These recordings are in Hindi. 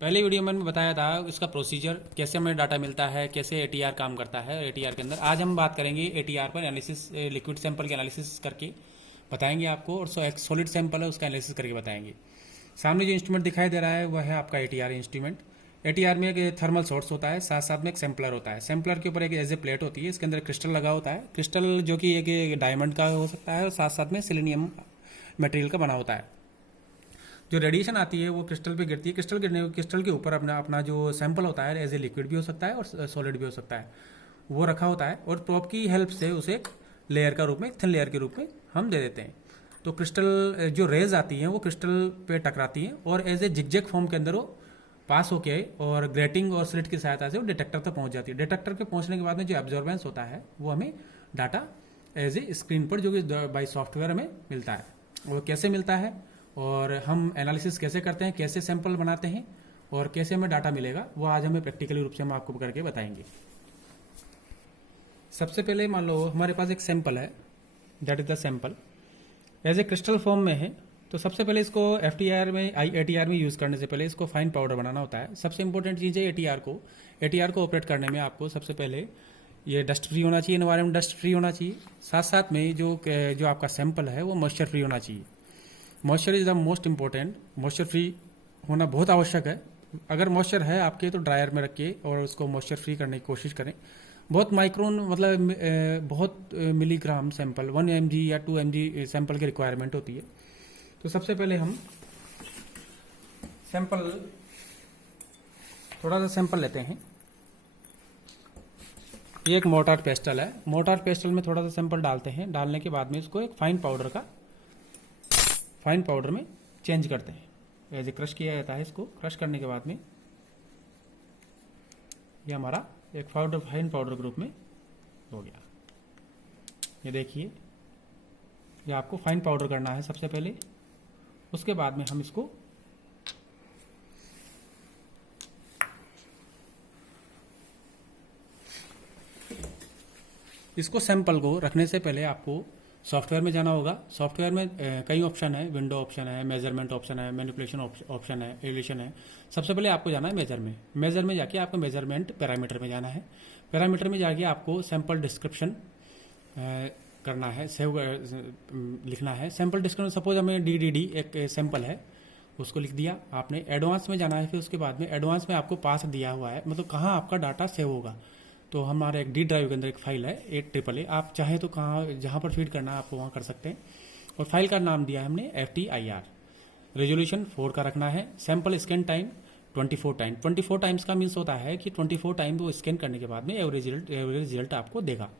पहले वीडियो में मैंने बताया था इसका प्रोसीजर, कैसे हमें डाटा मिलता है, कैसे एटीआर काम करता है एटीआर के अंदर। आज हम बात करेंगे एटीआर पर एनालिसिस, लिक्विड सैंपल के एनालिसिस करके बताएंगे आपको, और एक सॉलिड सैंपल है उसका एनालिसिस करके बताएंगे। सामने जो इंस्ट्रूमेंट दिखाई दे रहा है वह है आपका एटीआर इंस्ट्रूमेंट। एटीआर में एक थर्मल सोर्स होता है, साथ साथ में एक सैंपलर होता है। सैंपलर के ऊपर एक एज ए प्लेट होती है, इसके अंदर क्रिस्टल लगा होता है। क्रिस्टल जो कि एक डायमंड का हो सकता है और साथ साथ में सिलीनियम मटेरियल का बना होता है। जो रेडिएशन आती है वो क्रिस्टल पे गिरती है। क्रिस्टल के ऊपर अपना अपना जो सैंपल होता है एज ए लिक्विड भी हो सकता है और सॉलिड भी हो सकता है, वो रखा होता है, और प्रोब की हेल्प से उसे एक लेयर का रूप में, थिन लेयर के रूप में हम दे देते हैं। तो क्रिस्टल जो रेज आती हैं वो क्रिस्टल पे टकराती हैं और एज ए जिगजैग फॉर्म के अंदर वो पास होके और ग्रेटिंग और स्लिट की सहायता से वो डिटेक्टर तक पहुंच जाती है। डिटेक्टर के पहुंचने के बाद में जो एब्जॉर्बेंस होता है वो हमें डाटा एज ए स्क्रीन पर जो कि बाई सॉफ्टवेयर हमें मिलता है। वो कैसे मिलता है और हम एनालिसिस कैसे करते हैं, कैसे सैंपल बनाते हैं और कैसे हमें डाटा मिलेगा, वो आज हमें प्रैक्टिकली रूप से हम आपको करके बताएंगे। सबसे पहले मान लो हमारे पास एक सैंपल है, that is the sample as a crystal form में है। तो सबसे पहले इसको एफटीआर में एटीआर में यूज़ करने से पहले इसको फाइन पाउडर बनाना होता है। सबसे इंपॉर्टेंट चीज़ है एटीआर को ऑपरेट करने में आपको सबसे पहले ये डस्ट फ्री होना चाहिए, एनवायरमेंट डस्ट फ्री होना चाहिए। साथ साथ में जो आपका सैंपल है वो मॉइस्चर फ्री होना चाहिए। Moisture is the most important. Moisture free होना बहुत आवश्यक है। अगर मॉइस्चर है आपके तो ड्रायर में रखिए और उसको मॉइस्चर फ्री करने की कोशिश करें। बहुत माइक्रोन मतलब बहुत मिलीग्राम सैंपल 1 mg या 2 mg सैंपल की रिक्वायरमेंट होती है। तो सबसे पहले हम सैंपल, थोड़ा सा सैंपल लेते हैं। ये एक मोर्टार पेस्टल है। मोर्टार पेस्टल में थोड़ा सा सैंपल डालते हैं। डालने के बाद में इसको एक फाइन पाउडर में चेंज करते हैं। एज ए क्रश किया जाता है। इसको क्रश करने के बाद में ये हमारा एक फाइन पाउडर के रूप में हो गया। ये देखिए, ये आपको फाइन पाउडर करना है सबसे पहले। उसके बाद में हम इसको सैंपल को रखने से पहले आपको सॉफ्टवेयर में जाना होगा। सॉफ्टवेयर में कई ऑप्शन है, विंडो ऑप्शन है, मेजरमेंट ऑप्शन है, मैनिपुलेशन ऑप्शन है, एलिवेशन है। सबसे पहले आपको जाना है मेजर में जाके आपको मेजरमेंट पैरामीटर में जाना है। पैरामीटर में जाके आपको सैंपल डिस्क्रिप्शन करना है, लिखना है। सैंपल डिस्क्रिप्शन सपोज हमें DDD एक सैंपल है, उसको लिख दिया आपने। एडवांस में जाना है, फिर उसके बाद में एडवांस में आपको पास दिया हुआ है, मतलब कहाँ आपका डाटा सेव होगा। तो हमारा एक D ड्राइव के अंदर एक फाइल है 8AAA। आप चाहे तो कहाँ जहाँ पर फीड करना है आपको वहाँ कर सकते हैं। और फाइल का नाम दिया है हमने FTIR। रेजोल्यूशन 4 का रखना है। सैंपल स्कैन टाइम 24 टाइम्स का मीन्स होता है कि 24 टाइम वो स्कैन करने के बाद में एवरेज रिजल्ट आपको देगा।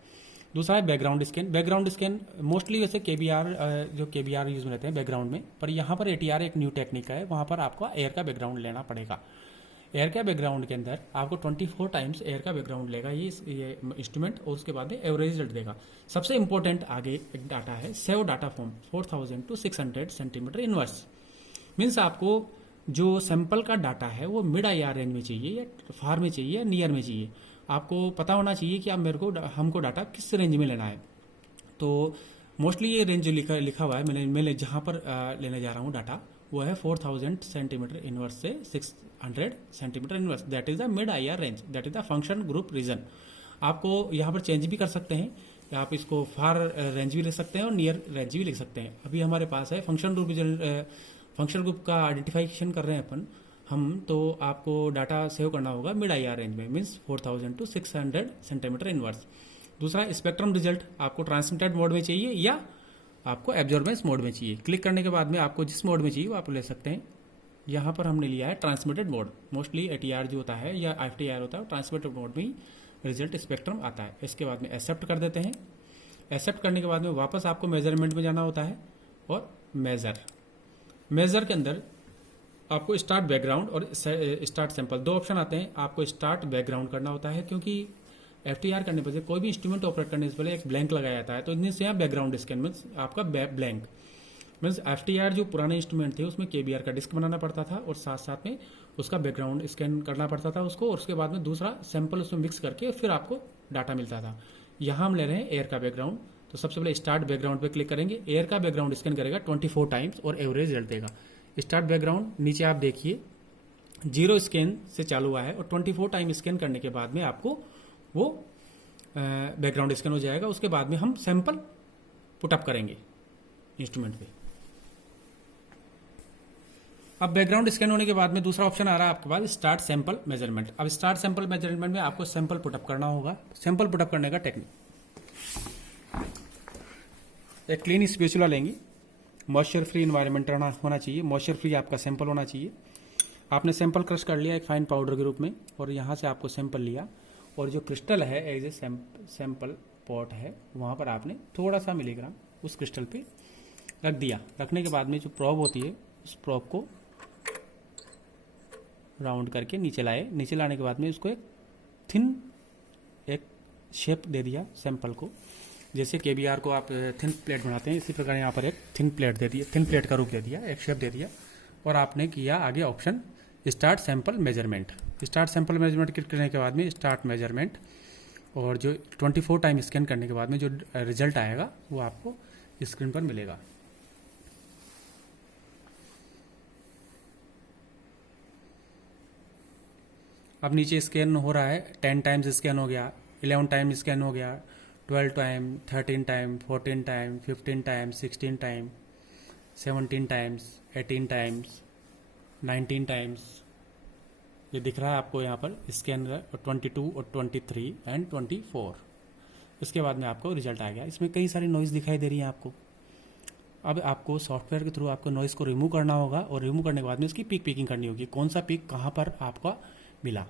दूसरा है बैकग्राउंड स्कैन मोस्टली वैसे जो KBR यूज में रहते हैं बैकग्राउंड में, पर यहाँ पर ATR एक न्यू टेक्निक है, वहाँ पर आपको एयर का बैकग्राउंड लेना पड़ेगा। एयर का बैकग्राउंड के अंदर आपको 24 टाइम्स एयर का बैकग्राउंड लेगा ये इंस्ट्रूमेंट, और उसके बाद में एवरेज रिजल्ट देगा। सबसे इंपॉर्टेंट आगे एक डाटा है save data form 4000 to 600 centimetre inverse. Means आपको जो सैंपल का डाटा है वो मिड IR रेंज में चाहिए या फार में चाहिए या नियर में चाहिए। आपको पता होना चाहिए कि आप हमको डाटा किस रेंज में लेना है। तो मोस्टली ये रेंज जो लिखा हुआ है, मैंने जहाँ पर लेने जा रहा हूँ डाटा, वो है 4000 सेंटीमीटर इनवर्स से 600 centimetre inverse. That is the mid IR range, that is the function group region. आपको यहाँ पर चेंज भी कर सकते हैं, या आप इसको फार रेंज भी लिख सकते हैं और नियर रेंज भी लिख सकते हैं। अभी हमारे पास है फंक्शन ग्रुप का आइडेंटिफिकेशन कर रहे हैं अपन हम, तो आपको डाटा सेव करना होगा मिड IR रेंज में, मीन्स 4000 to 600 सेंटीमीटर इनवर्स। दूसरा स्पेक्ट्रम रिजल्ट आपको ट्रांसमिटेड मोड में चाहिए या आपको एब्जॉर्बेंस मोड में चाहिए। क्लिक करने के बाद में आपको जिस मोड में चाहिए वो आप ले सकते हैं। यहाँ पर हमने लिया है ट्रांसमिटेड मोड। मोस्टली ATR जो होता है या FTIR होता है, ट्रांसमिटेड मोड में ही रिजल्ट स्पेक्ट्रम आता है। इसके बाद में एक्सेप्ट कर देते हैं। एक्सेप्ट करने के बाद में वापस आपको मेजरमेंट में जाना होता है और मेजर के अंदर आपको स्टार्ट बैकग्राउंड और स्टार्ट सैंपल दो ऑप्शन आते हैं। आपको स्टार्ट बैकग्राउंड करना होता है, क्योंकि FTR करने पर कोई भी इंस्ट्रूमेंट ऑपरेट करने से पहले एक ब्लैंक लगाया जाता है। तो इनसे यहाँ बैकग्राउंड स्कैन मीन्स आपका ब्लैंक मीन्स FTR जो पुराने इंस्ट्रूमेंट थे उसमें KBR का डिस्क बनाना पड़ता था और साथ साथ में उसका बैकग्राउंड स्कैन करना पड़ता था उसको, और उसके बाद में दूसरा सैंपल उसमें मिक्स करके फिर आपको डाटा मिलता था। यहाँ हम ले रहे हैं एयर का बैकग्राउंड। तो सबसे पहले स्टार्ट बैकग्राउंड पे क्लिक करेंगे। एयर का बैकग्राउंड स्कैन करेगा 24 टाइम्स और एवरेज रिजल्ट देगा। स्टार्ट बैकग्राउंड नीचे आप देखिए जीरो स्कैन से चालू हुआ है और 24 टाइम स्कैन करने के बाद में आपको वो बैकग्राउंड स्कैन हो जाएगा। उसके बाद में हम सैंपल पुटअप करेंगे इंस्ट्रूमेंट पे। अब बैकग्राउंड स्कैन होने के बाद में दूसरा ऑप्शन आ रहा है आपके पास स्टार्ट सैंपल मेजरमेंट। अब स्टार्ट सैंपल मेजरमेंट में आपको सैंपल पुटअप करना होगा। सैंपल पुटअप करने का टेक्निक, एक क्लीन स्पैचुला लेंगे, मॉइस्चर फ्री इन्वायरमेंट होना चाहिए, मॉइस्चर फ्री आपका सैंपल होना चाहिए। आपने सैंपल क्रश कर लिया एक फाइन पाउडर के रूप में और यहाँ से आपको सैंपल लिया और जो क्रिस्टल है एज ए सैंपल पॉट है वहाँ पर आपने थोड़ा सा मिलीग्राम उस क्रिस्टल पे रख दिया। रखने के बाद में जो प्रोब होती है उस प्रोब को राउंड करके नीचे लाए। नीचे लाने के बाद में उसको एक थिन एक शेप दे दिया सैंपल को। जैसे केबीआर को आप थिन प्लेट बनाते हैं इसी प्रकार यहाँ पर एक थिन प्लेट दे दिया, थिन प्लेट का रूप दे दिया, एक शेप दे दिया और आपने किया आगे option start sample measurement. Start sample measurement click करने के बाद में स्टार्ट मेजरमेंट और जो 24 टाइम स्कैन करने के बाद में जो रिजल्ट आएगा वो आपको स्क्रीन पर मिलेगा। अब नीचे स्कैन हो रहा है, 10 टाइम्स स्कैन हो गया, 11 टाइम स्कैन हो गया, 12 time, 13 time, 14 time, 15 time, 16 time, 17 times, 18 times, 19 times. ये दिख रहा है आपको यहाँ पर स्कैन 22 और 23 एंड 24। इसके बाद में आपको रिजल्ट आ गया। इसमें कई सारी नॉइज़ दिखाई दे रही है आपको। अब आपको सॉफ्टवेयर के थ्रू आपको नॉइज़ को रिमूव करना होगा और रिमूव करने के बाद में उसकी पीक पिकिंग करनी होगी, कौन सा पीक कहाँ पर आपका मिला।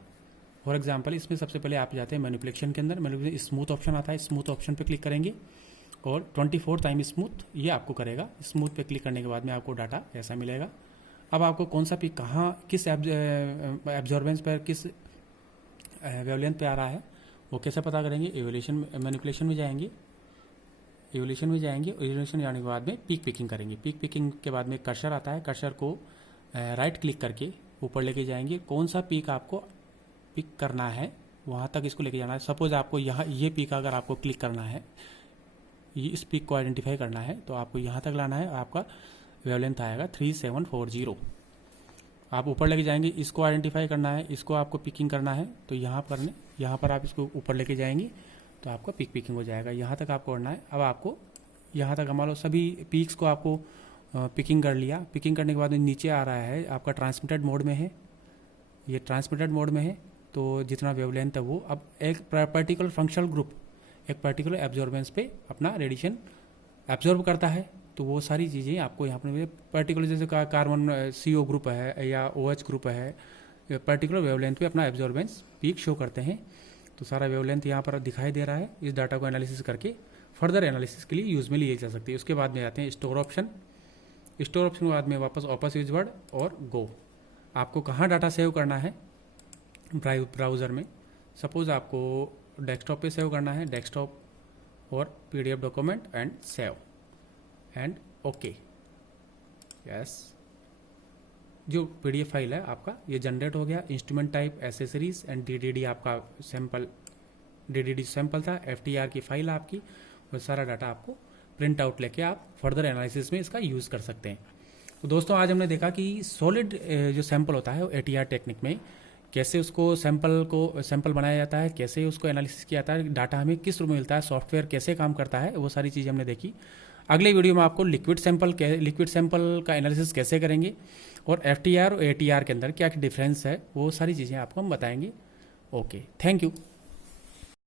फॉर एग्जाम्पल इसमें सबसे पहले आप जाते हैं मैनिपुलेशन के अंदर, मैनिपुलेशन स्मूथ ऑप्शन आता है, स्मूथ ऑप्शन पर क्लिक करेंगे और 24 टाइम स्मूथ ये आपको करेगा। स्मूथ पे क्लिक करने के बाद में आपको डाटा ऐसा मिलेगा। अब आपको कौन सा पीक कहाँ किस एब्जॉर्बेंस पर किस वेवलेंथ पे आ रहा है वो कैसे पता करेंगे। एवोल्यूशन मैनिपुलेशन में जाएंगे, एवोल्यूशन में जाएंगे और एवोल्यूशन जाने के बाद में पीक पिकिंग करेंगे। पीक पिकिंग के बाद में कर्सर आता है, कर्सर को राइट क्लिक करके ऊपर लेके जाएंगे। कौन सा पीक आपको पिक करना है वहाँ तक इसको लेके जाना है। सपोज आपको यहाँ ये पीक अगर आपको क्लिक करना है, ये इस पीक को आइडेंटिफाई करना है तो आपको यहाँ तक लाना है। आपका वेवलेंथ आएगा 3740। आप ऊपर लेके जाएंगे, इसको आइडेंटिफाई करना है, इसको आपको पिकिंग करना है तो यहाँ पर आप इसको ऊपर लेके जाएंगे तो आपका पीक पिकिंग हो जाएगा। यहाँ तक आपको करना है। अब आपको यहाँ तक मान लो सभी पीक्स को आपको पिकिंग कर लिया। पिकिंग करने के बाद नीचे आ रहा है आपका ट्रांसमिटेड मोड में है, ये ट्रांसमिटेड मोड में है तो जितना वेवलेंथ है वो अब एक पर्टिकुलर फंक्शनल ग्रुप एक पर्टिकुलर एब्जॉर्बेंस पे अपना रेडिएशन एब्जॉर्ब करता है। तो वो सारी चीज़ें आपको यहाँ पर पर्टिकुलर जैसे कार्बन CO ग्रुप है या OH ग्रुप है, पर्टिकुलर वेवलेंथ पे अपना एब्जॉर्बेंस पीक शो करते हैं। तो सारा वेवलेंथ यहाँ पर दिखाई दे रहा है। इस डाटा को एनालिसिस करके फर्दर एनालिसिस के लिए यूज़ में लिए जा सकती है। उसके बाद में आते हैं स्टोर ऑप्शन। स्टोर ऑप्शन के बाद में वापस ऑपस यूजवर्ड और गो। आपको कहाँ डाटा सेव करना है ब्राउज़र में। सपोज़ आपको डेस्कटॉप पे सेव करना है, डेस्कटॉप और PDF document and save and okay yes. जो PDF फाइल है आपका ये जनरेट हो गया। Instrument type accessories and DDD आपका सैंपल DDD सैंपल था, FTR की फाइल आपकी और सारा डाटा आपको प्रिंट आउट लेके आप फर्दर एनालिसिस में इसका यूज़ कर सकते हैं। तो दोस्तों आज हमने देखा कि सॉलिड जो सैंपल होता है वो ATR टेक्निक में कैसे उसको सैंपल बनाया जाता है, कैसे उसको एनालिसिस किया जाता है, डाटा हमें किस रूप में मिलता है, सॉफ्टवेयर कैसे काम करता है, वो सारी चीज़ें हमने देखी। अगले वीडियो में आपको लिक्विड सैंपल का एनालिसिस कैसे करेंगे और FTR और ATR के अंदर क्या डिफरेंस है वो सारी चीज़ें आपको हम बताएंगे। Okay, thank you.